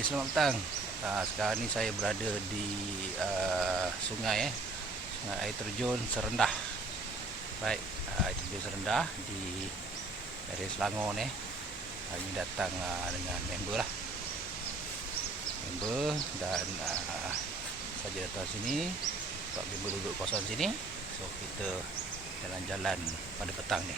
Hai, selamat petang. Sekarang ni saya berada di sungai air terjun Serendah. Baik, air terjun Serendah di area Selangor ni. Hari ni datang dengan member dan saja datang sini. Tak member duduk kawasan sini. So kita jalan-jalan pada petang ni.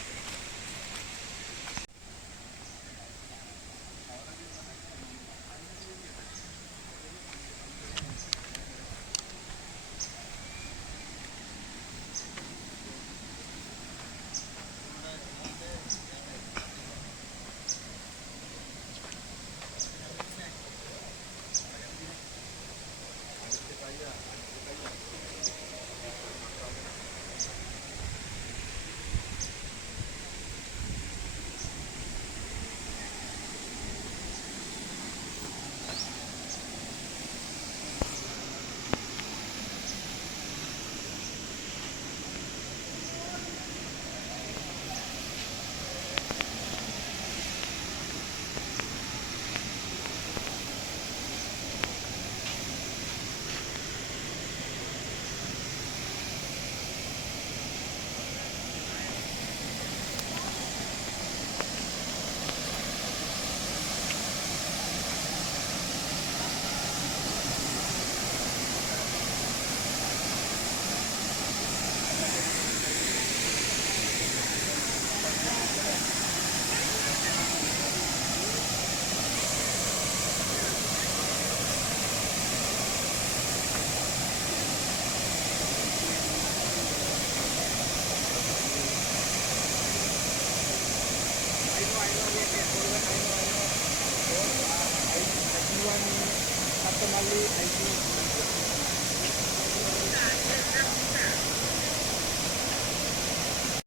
Satu kali